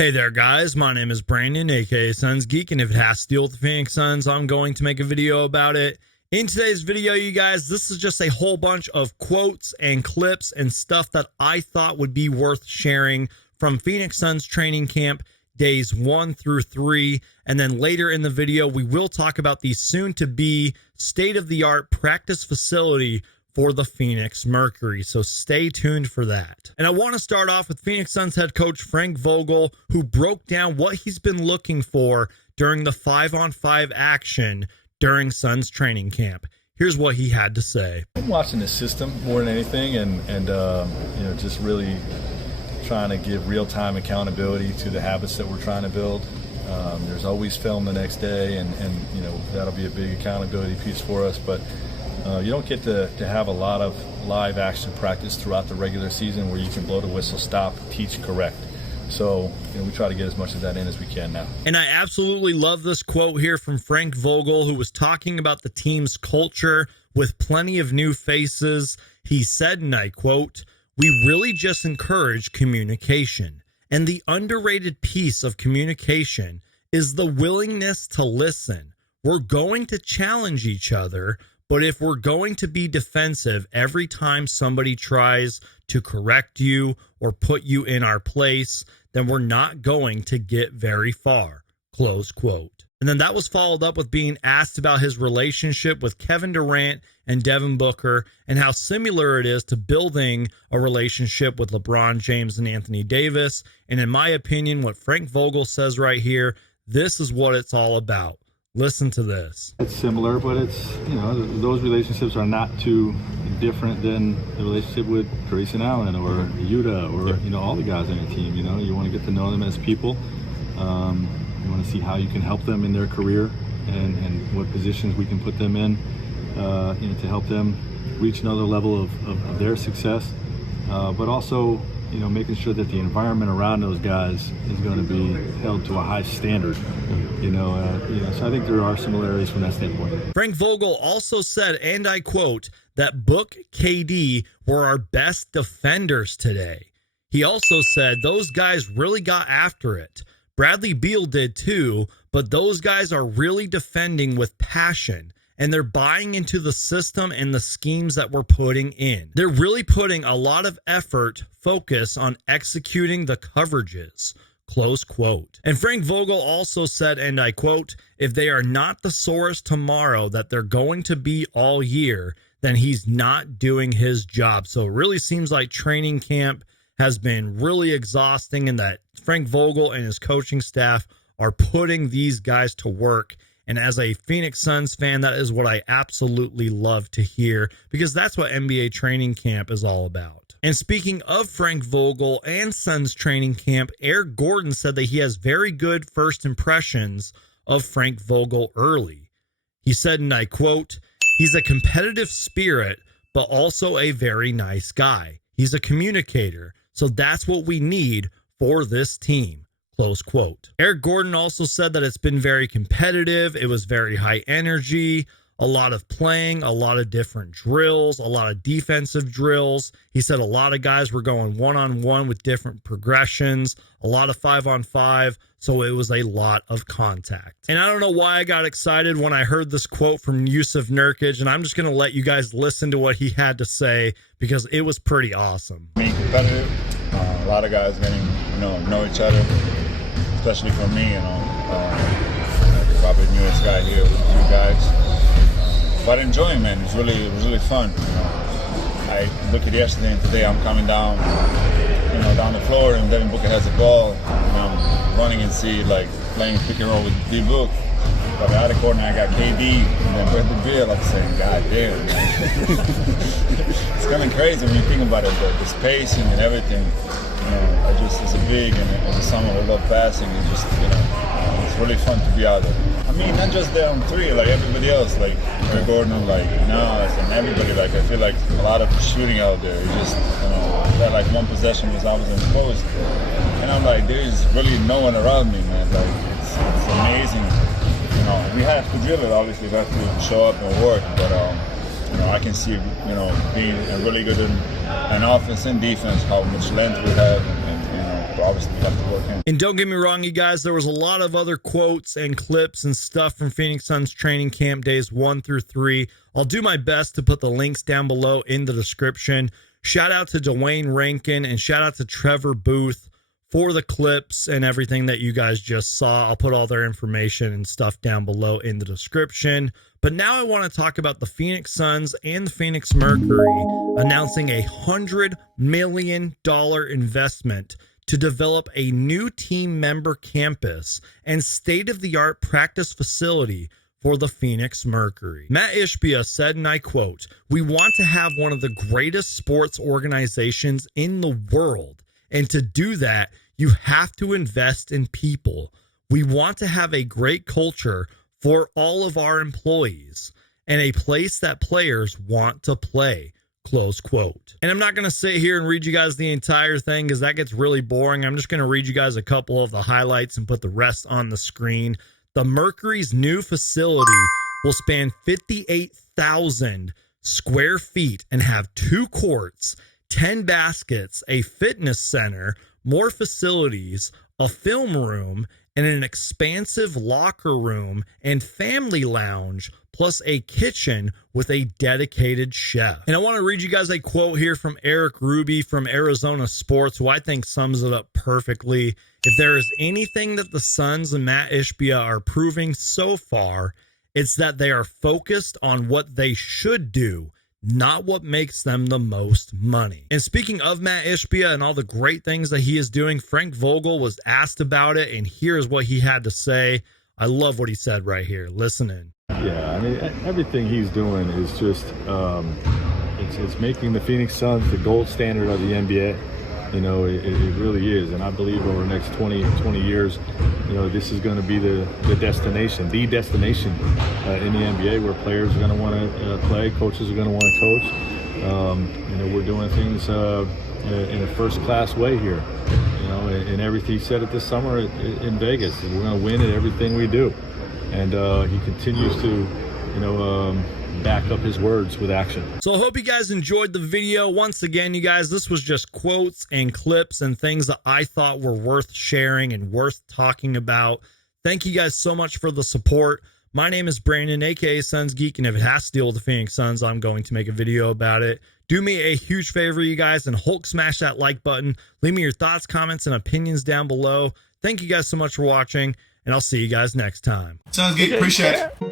Hey there guys, my name is Brandon, aka Suns Geek, and if it has to deal with the Phoenix Suns, I'm going to make a video about it. In today's video, you guys, this is just a whole bunch of quotes and clips and stuff that I thought would be worth sharing from Phoenix Suns training camp days 1 through 3. And then later in the video, we will talk about the soon-to-be state-of-the-art practice facility for the Phoenix Mercury, so stay tuned for that. And I want to start off with Phoenix Suns head coach Frank Vogel, who broke down what he's been looking for during the 5-on-5 action during Suns training camp. Here's what he had to say. I'm watching the system more than anything, and just really trying to give real-time accountability to the habits that we're trying to build. There's always film the next day, and that'll be a big accountability piece for us, but you don't get to have a lot of live action practice throughout the regular season where you can blow the whistle, stop, teach, correct. So we try to get as much of that in as we can now. And I absolutely love this quote here from Frank Vogel, who was talking about the team's culture with plenty of new faces. He said, and I quote, "We really just encourage communication. And the underrated piece of communication is the willingness to listen. We're going to challenge each other, but if we're going to be defensive every time somebody tries to correct you or put you in our place, then we're not going to get very far." Close quote. And then that was followed up with being asked about his relationship with Kevin Durant and Devin Booker and how similar it is to building a relationship with LeBron James and Anthony Davis. And in my opinion, what Frank Vogel says right here, this is what it's all about. Listen to this. It's similar, but it's, those relationships are not too different than the relationship with Grayson Allen or Yuta or, all the guys on your team. You want to get to know them as people. You want to see how you can help them in their career and what positions we can put them in, to help them reach another level of their success. But also, making sure that the environment around those guys is going to be held to a high standard. So I think there are similarities from that standpoint. Frank Vogel also said, and I quote, that Book, KD were our best defenders today. He also said those guys really got after it. Bradley Beal did too, but those guys are really defending with passion. And they're buying into the system and the schemes that we're putting in. They're really putting a lot of effort, focus on executing the coverages. Close quote. And Frank Vogel also said, and I quote, if they are not the source tomorrow that they're going to be all year, then he's not doing his job. So it really seems like training camp has been really exhausting and that Frank Vogel and his coaching staff are putting these guys to work. And as a Phoenix Suns fan, that is what I absolutely love to hear because that's what NBA training camp is all about. And speaking of Frank Vogel and Suns training camp, Eric Gordon said that he has very good first impressions of Frank Vogel early. He said, and I quote, he's a competitive spirit, but also a very nice guy. He's a communicator, so that's what we need for this team. Close quote. Eric Gordon also said that it's been very competitive. It was very high energy, a lot of playing, a lot of different drills, a lot of defensive drills. He said a lot of guys were going one-on-one with different progressions, a lot of 5-on-5. So it was a lot of contact. And I don't know why I got excited when I heard this quote from Jusuf Nurkic, and I'm just going to let you guys listen to what he had to say because it was pretty awesome. Being competitive, a lot of guys getting know each other. Especially for me, probably the newest guy here with a few guys. But enjoying, man, it was really fun. I look at yesterday and today I'm coming down, down the floor and Devin Booker has the ball, and I'm running and see playing pick and roll with D-Book. But the other corner I got KD and then Bradley Beal. I'm saying, God damn, man. It's kind of crazy when you think about it, the spacing and everything. It's a big and the summer I love passing. It's really fun to be out there. I mean, not just there on three, like everybody else, like Eric Gordon, like Nas and everybody. Like I feel like a lot of shooting out there. That like one possession was I was in the post, and I'm like, there's really no one around me, man. Like it's amazing. We have to drill it. Obviously, we have to show up and work, but I can see being really good in offense and defense, how much length we have, and obviously we have to work in. And don't get me wrong, you guys, there was a lot of other quotes and clips and stuff from Phoenix Suns training camp days 1 through 3. I'll do my best to put the links down below in the description. Shout out to Dwayne Rankin and shout out to Trevor Booth for the clips and everything that you guys just saw. I'll put all their information and stuff down below in the description. But now I want to talk about the Phoenix Suns and the Phoenix Mercury announcing a $100 million investment to develop a new team member campus and state-of-the-art practice facility for the Phoenix Mercury. Mat Ishbia said, and I quote, "We want to have one of the greatest sports organizations in the world. And to do that, you have to invest in people. We want to have a great culture for all of our employees and a place that players want to play." Close quote. And I'm not going to sit here and read you guys the entire thing because that gets really boring. I'm just going to read you guys a couple of the highlights and put the rest on the screen. The Mercury's new facility will span 58,000 square feet and have 2 courts, 10 baskets, a fitness center, more facilities, a film room, and an expansive locker room and family lounge, plus a kitchen with a dedicated chef. And I want to read you guys a quote here from Eric Ruby from Arizona Sports, who I think sums it up perfectly. If there is anything that the Suns and Mat Ishbia are proving so far, it's that they are focused on what they should do, not what makes them the most money. And speaking of Mat Ishbia and all the great things that he is doing, Frank Vogel was asked about it, and here's what he had to say. I love what he said right here. Listen in. Yeah, I mean, everything he's doing is just, it's making the Phoenix Suns the gold standard of the NBA. You know, it really is. And I believe over the next 20 years, you know, this is going to be the destination in the NBA where players are going to want to play, coaches are going to want to coach. You know, we're doing things in a first-class way here. You know, and everything he said it this summer in Vegas. We're going to win at everything we do. And he continues to, you know, back up his words with action. So I hope you guys enjoyed the video. Once again, you guys, this was just quotes and clips and things that I thought were worth sharing and worth talking about. Thank you guys so much for the support. My name is Brandon, aka Suns Geek, and if it has to deal with the Phoenix Suns, I'm going to make a video about it. Do me a huge favor, you guys, and Hulk smash that like button. Leave me your thoughts, comments, and opinions down below. Thank you guys so much for watching, and I'll see you guys next time. Sounds good. Appreciate it.